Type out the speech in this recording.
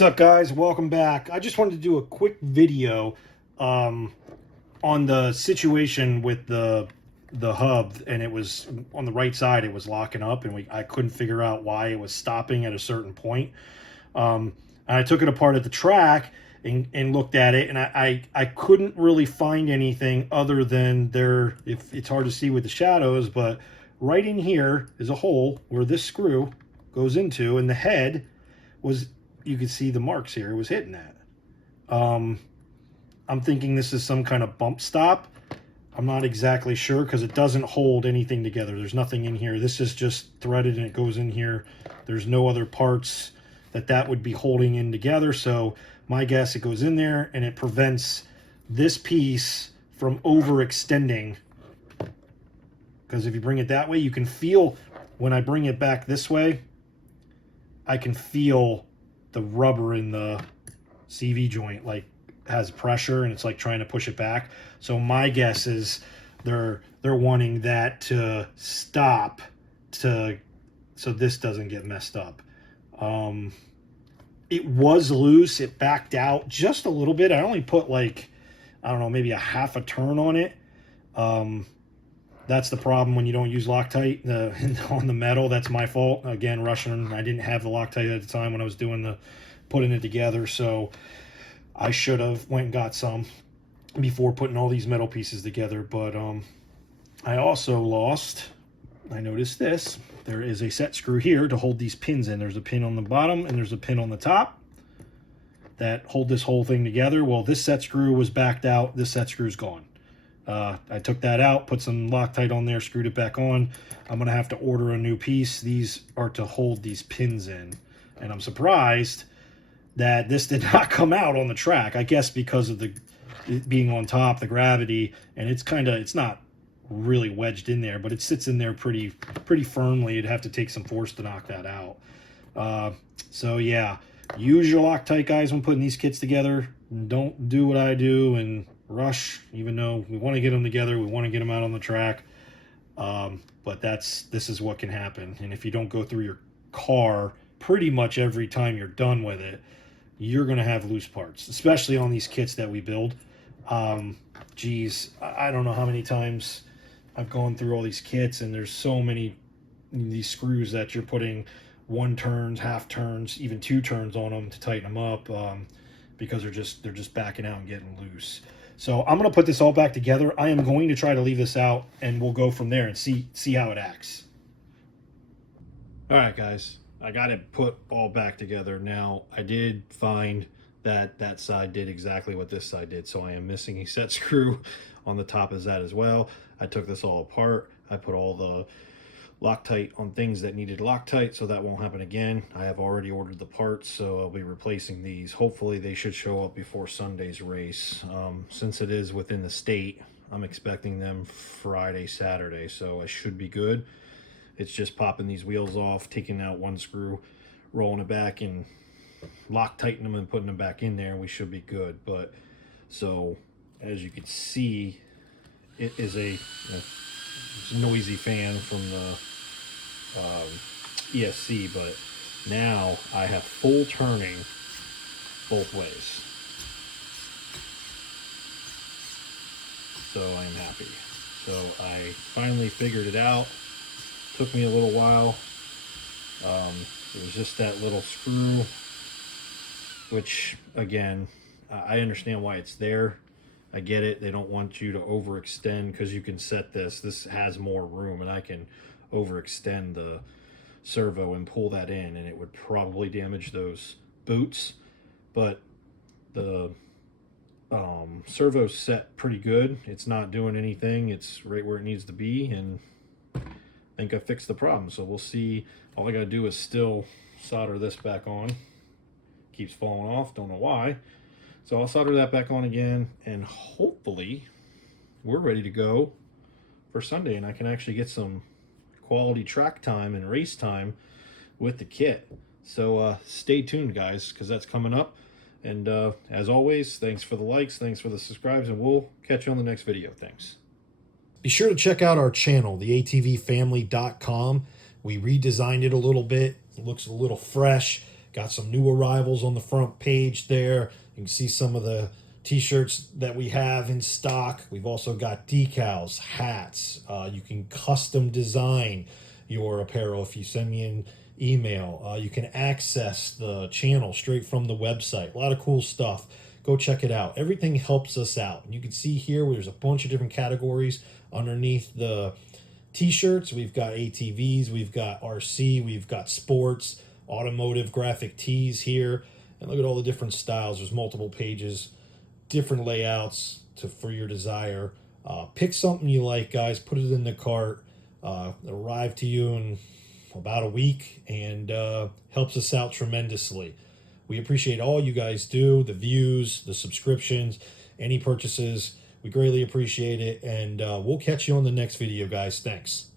What's up, guys? Welcome back. I just wanted to do a quick video on the situation with the hub, and it was on the right side. It was locking up, and I couldn't figure out why it was stopping at a certain point. And I took it apart at the track and looked at it, and I couldn't really find anything other than if it's hard to see with the shadows, but right in here is a hole where this screw goes into, and the head was, you could see the marks here, it was hitting that. I'm thinking this is some kind of bump stop. I'm not exactly sure because it doesn't hold anything together. There's nothing in here. This is just threaded and it goes in here. There's no other parts that would be holding in together. So my guess, it goes in there and it prevents this piece from overextending. Because if you bring it that way, you can feel, when I bring it back this way, I can feel the rubber in the CV joint like has pressure, and it's like trying to push it back. So my guess is they're wanting that to stop so this doesn't get messed up. It was loose. It backed out just a little bit. I only put like, I don't know, maybe a half a turn on it. That's the problem when you don't use Loctite on the metal. That's my fault. Again, Russian, I didn't have the Loctite at the time when I was doing putting it together. So I should have went and got some before putting all these metal pieces together. But I also lost, I noticed this. There is a set screw here to hold these pins in. There's a pin on the bottom and there's a pin on the top that hold this whole thing together. Well, this set screw was backed out. This set screw's gone. I took that out, put some Loctite on there, screwed it back on. I'm going to have to order a new piece. These are to hold these pins in. And I'm surprised that this did not come out on the track. I guess because of it being on top, the gravity, and it's not really wedged in there, but it sits in there pretty firmly. You'd have to take some force to knock that out. So yeah, use your Loctite, guys, when putting these kits together. Don't do what I do and rush, even though we want to get them together, we want to get them out on the track, but this is what can happen. And if you don't go through your car pretty much every time you're done with it, you're going to have loose parts, especially on these kits that we build. Geez, I don't know how many times I've gone through all these kits, and there's so many these screws that you're putting 1 turns, half turns, even 2 turns on them to tighten them up, because they're just backing out and getting loose. So I'm going to put this all back together. I am going to try to leave this out, and we'll go from there and see how it acts. All right, guys, I got it put all back together. Now, I did find that side did exactly what this side did, so I am missing a set screw on the top of that as well. I took this all apart. I put all the Loctite on things that needed Loctite, so that won't happen again. I have already ordered the parts, so I'll be replacing these. Hopefully they should show up before Sunday's race. Since it is within the state, I'm expecting them Friday, Saturday, so I should be good. It's just popping these wheels off, taking out 1 screw, rolling it back, and Loctiting them and putting them back in there, and we should be good. But so as you can see, it is a noisy fan from the ESC, but now I have full turning both ways, so I'm happy. So I finally figured it out. Took me a little while. It was just that little screw, which again, I understand why it's there. I get it. They don't want you to overextend, because you can set this has more room, and I can overextend the servo and pull that in, and it would probably damage those boots. But the servo's set pretty good. It's not doing anything. It's right where it needs to be, and I think I fixed the problem. So we'll see. All I gotta do is still solder this back on. Keeps falling off, don't know why. So I'll solder that back on again, and hopefully we're ready to go for Sunday, and I can actually get some quality track time and race time with the kit. So stay tuned, guys, because that's coming up. And as always, thanks for the likes, thanks for the subscribes, and we'll catch you on the next video. Thanks. Be sure to check out our channel, theatvfamily.com. We redesigned it a little bit. It looks a little fresh. Got some new arrivals on the front page there. You can see some of the t-shirts that we have in stock. We've also got decals, hats. You can custom design your apparel if you send me an email. You can access the channel straight from the website. A lot of cool stuff. Go check it out. Everything helps us out. And you can see here there's a bunch of different categories underneath the t-shirts. We've got ATVs, we've got RC, we've got sports, automotive, graphic tees here. And look at all the different styles. There's multiple pages, different layouts for your desire. Pick something you like, guys. Put it in the cart. It'll arrive to you in about a week and helps us out tremendously. We appreciate all you guys do, the views, the subscriptions, any purchases. We greatly appreciate it, and we'll catch you on the next video, guys. Thanks.